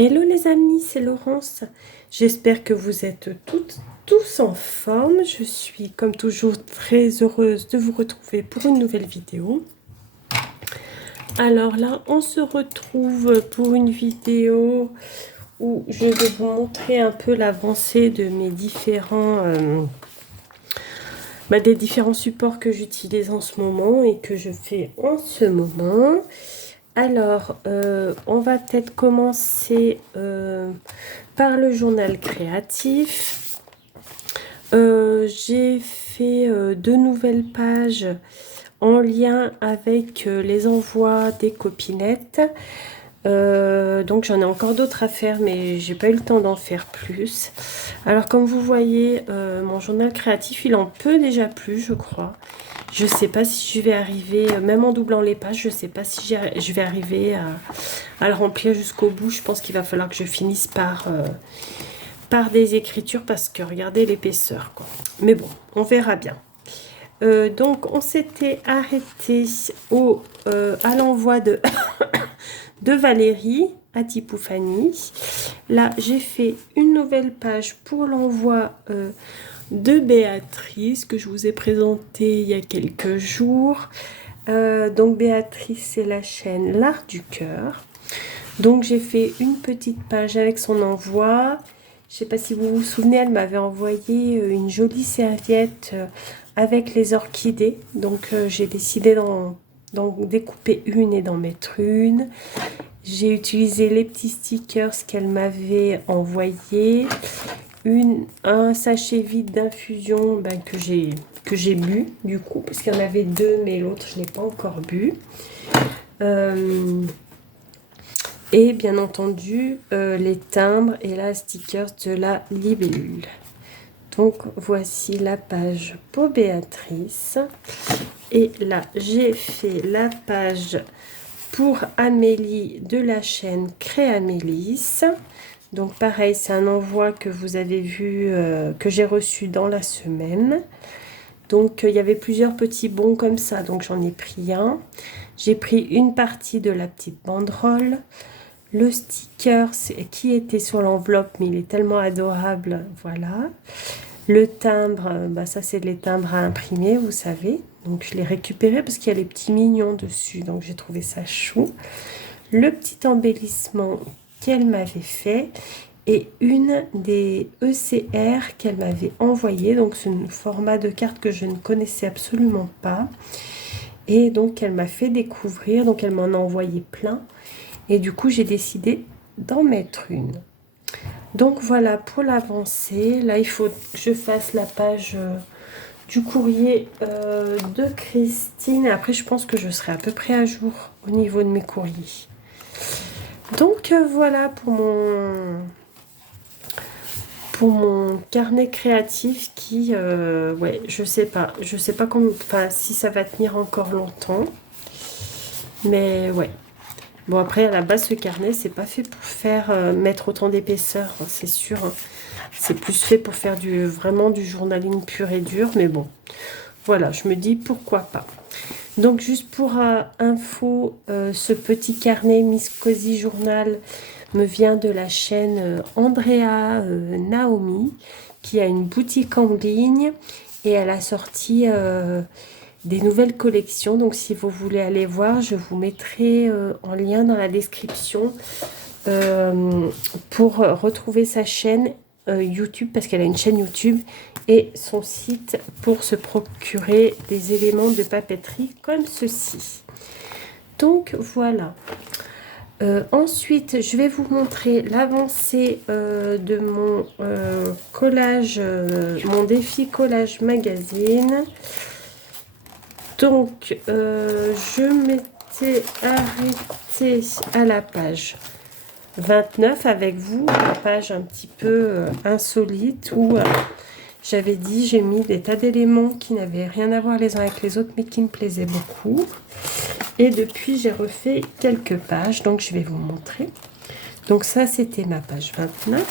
Hello les amis, c'est Laurence. J'espère que vous êtes tous en forme. Je suis comme toujours très heureuse de vous retrouver pour une nouvelle vidéo. Alors là, on se retrouve pour une vidéo où je vais vous montrer un peu l'avancée de mes des différents supports que j'utilise en ce moment et que je fais en ce moment. Alors, on va peut-être commencer par le journal créatif. J'ai fait 2 nouvelles pages en lien avec les envois des copinettes. Donc j'en ai encore d'autres à faire, mais j'ai pas eu le temps d'en faire plus. Alors comme vous voyez, mon journal créatif, il en peut déjà plus, je crois. Je sais pas si je vais arriver, même en doublant les pages, je sais pas si je vais arriver à le remplir jusqu'au bout. Je pense qu'il va falloir que je finisse par des écritures parce que regardez l'épaisseur, quoi. Mais bon, on verra bien. Donc on s'était arrêté à l'envoi de, de Valérie à Tipoufani. Là, j'ai fait une nouvelle page pour l'envoi de Béatrice que je vous ai présenté il y a quelques jours. Donc Béatrice, c'est la chaîne L'Art du Cœur. Donc j'ai fait une petite page avec son envoi. Je ne sais pas si vous vous souvenez, elle m'avait envoyé une jolie serviette avec les orchidées. Donc j'ai décidé d'en découper une et d'en mettre une. J'ai utilisé les petits stickers qu'elle m'avait envoyés. Un sachet vide d'infusion que j'ai bu du coup, parce qu'il y en avait 2, mais l'autre je n'ai pas encore bu. Et bien entendu les timbres et la stickers de la libellule. Donc voici la page pour Béatrice. Et là j'ai fait la page pour Amélie de la chaîne Créamélis. Donc pareil, c'est un envoi que vous avez vu, que j'ai reçu dans la semaine. Donc il y avait plusieurs petits bons comme ça, donc j'en ai pris un. J'ai pris une partie de la petite banderole. Le sticker qui était sur l'enveloppe, mais il est tellement adorable, voilà. Le timbre, ça c'est les timbres à imprimer, vous savez. Donc je l'ai récupéré parce qu'il y a les petits mignons dessus, donc j'ai trouvé ça chou. Le petit embellissement qu'elle m'avait fait et une des ECR qu'elle m'avait envoyé. Donc c'est un format de carte que je ne connaissais absolument pas. Et donc elle m'a fait découvrir, donc elle m'en a envoyé plein. Et du coup j'ai décidé d'en mettre une. Donc voilà pour l'avancée. Là il faut que je fasse la page du courrier de Christine. Après je pense que je serai à peu près à jour au niveau de mes courriers. Donc voilà pour mon carnet créatif qui, ouais, je sais pas comment, enfin si ça va tenir encore longtemps, mais ouais. Bon après à la base ce carnet c'est pas fait pour faire mettre autant d'épaisseur, hein, c'est sûr. Hein. C'est plus fait pour faire vraiment du journaling pur et dur, mais bon, voilà, je me dis pourquoi pas. Donc juste pour info, ce petit carnet Miss Cozy Journal me vient de la chaîne Andrea Naomi, qui a une boutique en ligne et elle a sorti des nouvelles collections. Donc si vous voulez aller voir, je vous mettrai en lien dans la description pour retrouver sa chaîne YouTube, parce qu'elle a une chaîne YouTube, et son site pour se procurer des éléments de papeterie comme ceci. Donc voilà. Ensuite, je vais vous montrer l'avancée de mon collage, mon défi collage magazine. Donc, je m'étais arrêtée à la page 29 avec vous, une page un petit peu insolite où j'avais dit, j'ai mis des tas d'éléments qui n'avaient rien à voir les uns avec les autres mais qui me plaisaient beaucoup. Et depuis, j'ai refait quelques pages, donc je vais vous montrer. Donc ça, c'était ma page 29.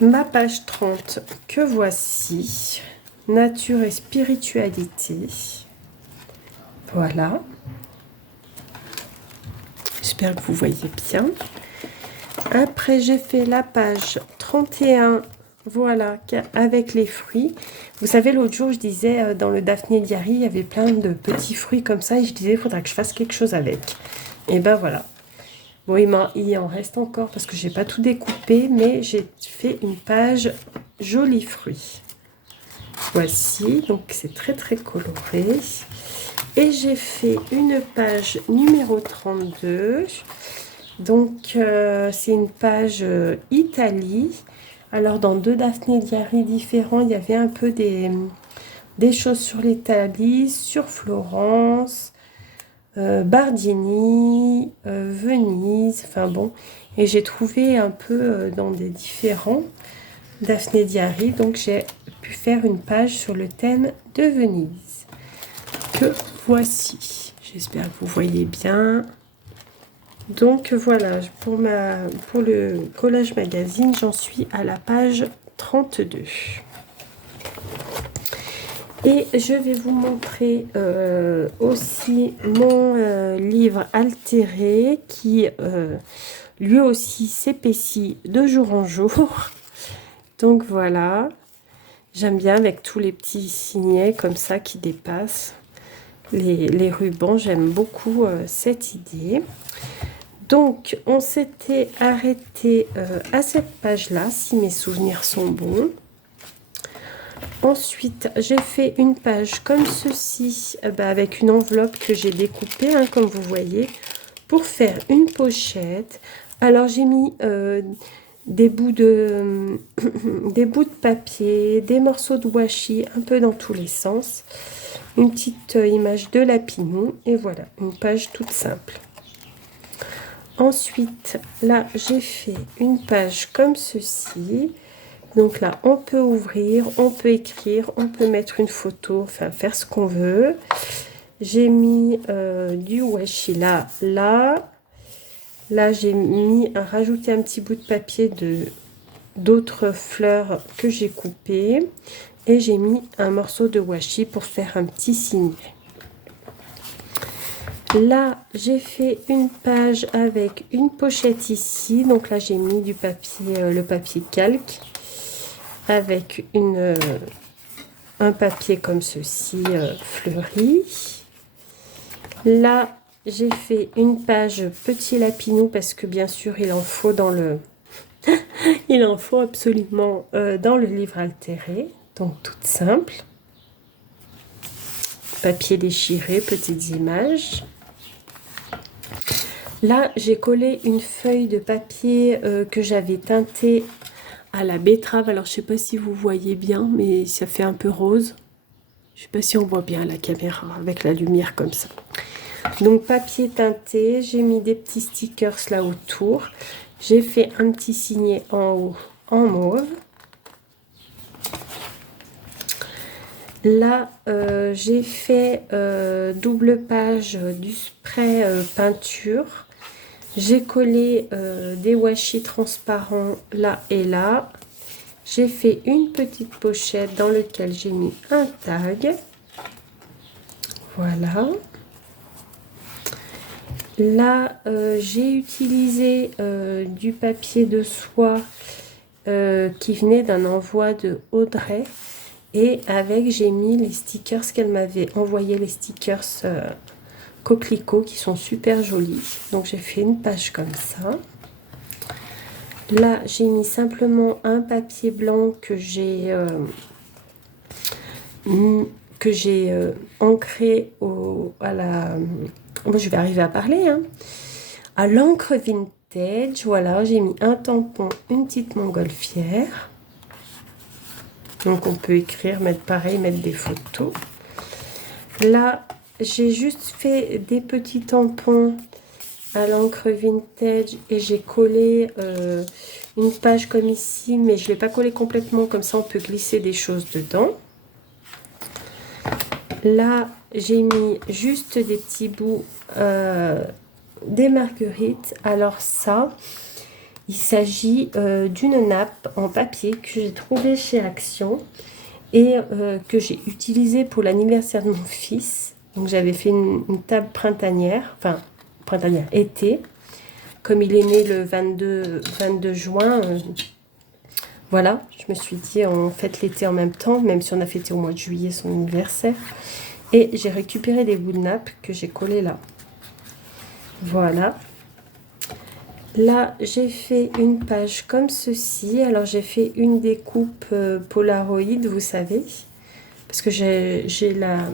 Ma page 30 que voici, nature et spiritualité. Voilà. J'espère que vous voyez bien. Après, j'ai fait la page 31, voilà, avec les fruits. Vous savez, l'autre jour, je disais, dans le Daphné Diary, il y avait plein de petits fruits comme ça. Et je disais, il faudra que je fasse quelque chose avec. Et ben voilà. Bon, il en reste encore parce que j'ai pas tout découpé. Mais j'ai fait une page jolis fruits. Voici, donc c'est très très coloré. Et j'ai fait une page numéro 32. Donc, c'est une page Italie. Alors, dans 2 Daphné Diary différents, il y avait un peu des choses sur l'Italie, sur Florence, Bardini, Venise, enfin bon. Et j'ai trouvé un peu dans des différents Daphné Diary. Donc, j'ai pu faire une page sur le thème de Venise. Que voici. J'espère que vous voyez bien. Donc voilà, pour le collage magazine, j'en suis à la page 32. Et je vais vous montrer aussi mon livre altéré qui lui aussi s'épaissit de jour en jour. Donc voilà, j'aime bien avec tous les petits signets comme ça qui dépassent. Les rubans, j'aime beaucoup cette idée. Donc, on s'était arrêté à cette page-là, si mes souvenirs sont bons. Ensuite, j'ai fait une page comme ceci, avec une enveloppe que j'ai découpée, hein, comme vous voyez, pour faire une pochette. Alors, j'ai mis des bouts de papier, des morceaux de washi, un peu dans tous les sens. Une petite image de lapinou, et voilà, une page toute simple. Ensuite, là, j'ai fait une page comme ceci. Donc là, on peut ouvrir, on peut écrire, on peut mettre une photo, enfin faire ce qu'on veut. J'ai mis du washi là. Là, j'ai mis rajouté un petit bout de papier d'autres fleurs que j'ai coupées. Et j'ai mis un morceau de washi pour faire un petit signet. Là, j'ai fait une page avec une pochette ici. Donc là, j'ai mis du papier, le papier calque avec un papier comme ceci, fleuri. Là, j'ai fait une page petit lapinou parce que bien sûr, il en faut dans le... il en faut absolument dans le livre altéré. Donc, toute simple. Papier déchiré, petites images. Là, j'ai collé une feuille de papier que j'avais teintée à la betterave. Alors, je ne sais pas si vous voyez bien, mais ça fait un peu rose. Je ne sais pas si on voit bien à la caméra avec la lumière comme ça. Donc, papier teinté. J'ai mis des petits stickers là autour. J'ai fait un petit signet en haut en mauve. Là, j'ai fait double page du spray peinture. J'ai collé des washi transparents là et là. J'ai fait une petite pochette dans laquelle j'ai mis un tag. Voilà. Là, j'ai utilisé du papier de soie qui venait d'un envoi de Audrey. Et avec, j'ai mis les stickers qu'elle m'avait envoyé, les stickers coquelicots qui sont super jolis. Donc, j'ai fait une page comme ça. Là, j'ai mis simplement un papier blanc que j'ai ancré à la... Bon, je vais arriver à parler, hein. À l'encre vintage, voilà, j'ai mis un tampon, une petite montgolfière. Donc, on peut écrire, mettre pareil, mettre des photos. Là, j'ai juste fait des petits tampons à l'encre vintage et j'ai collé une page comme ici, mais je ne l'ai pas collé complètement, comme ça on peut glisser des choses dedans. Là, j'ai mis juste des petits bouts des marguerites. Alors ça, il s'agit d'une nappe en papier que j'ai trouvée chez Action et que j'ai utilisée pour l'anniversaire de mon fils. Donc j'avais fait une table printanière, enfin printanière été. comme il est né le 22 juin, voilà, je me suis dit on fête l'été en même temps, même si on a fêté au mois de juillet son anniversaire. Et j'ai récupéré des bouts de nappe que j'ai collés là. Voilà. Là, j'ai fait une page comme ceci. Alors, j'ai fait une découpe Polaroid, vous savez. Parce que j'ai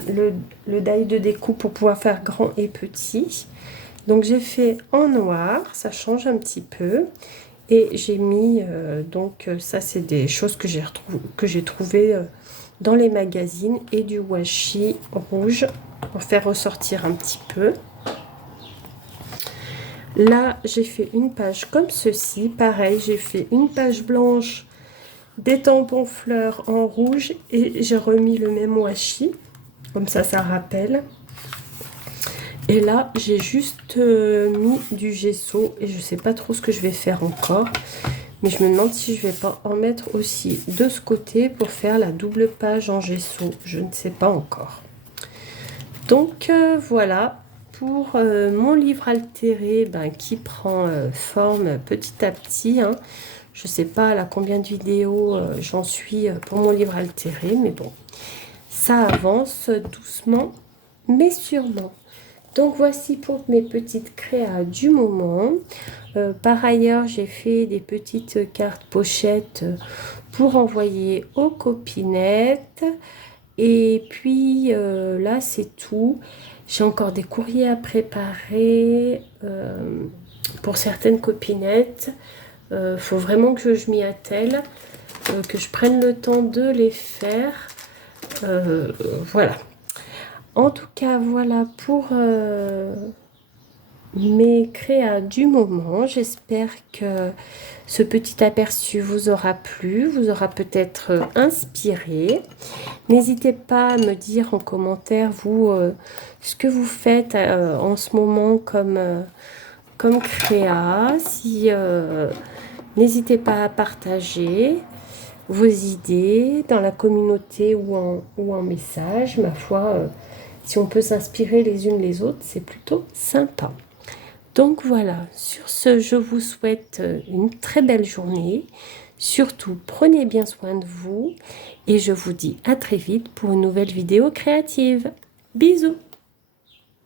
le die de découpe pour pouvoir faire grand et petit. Donc, j'ai fait en noir. Ça change un petit peu. Et j'ai mis, ça, c'est des choses que j'ai trouvées dans les magazines. Et du washi rouge pour faire ressortir un petit peu. Là, j'ai fait une page comme ceci. Pareil, j'ai fait une page blanche, des tampons fleurs en rouge et j'ai remis le même washi. Comme ça rappelle. Et là, j'ai juste mis du gesso et je sais pas trop ce que je vais faire encore. Mais je me demande si je vais pas en mettre aussi de ce côté pour faire la double page en gesso. Je ne sais pas encore. Donc, voilà. Pour mon livre altéré qui prend forme petit à petit. Hein. Je ne sais pas à combien de vidéos j'en suis pour mon livre altéré, mais bon, ça avance doucement, mais sûrement. Donc voici pour mes petites créas du moment. Par ailleurs, j'ai fait des petites cartes pochettes pour envoyer aux copinettes. Et puis là, c'est tout. J'ai encore des courriers à préparer pour certaines copinettes. Faut vraiment que je m'y attelle, que je prenne le temps de les faire. Voilà. En tout cas, voilà pour mes créas du moment. J'espère que ce petit aperçu vous aura plu, vous aura peut-être inspiré. N'hésitez pas à me dire en commentaire, vous, ce que vous faites en ce moment comme créa. N'hésitez pas à partager vos idées dans la communauté ou en message. Ma foi, si on peut s'inspirer les unes les autres, c'est plutôt sympa. Donc voilà, sur ce, je vous souhaite une très belle journée. Surtout, prenez bien soin de vous et je vous dis à très vite pour une nouvelle vidéo créative. Bisous!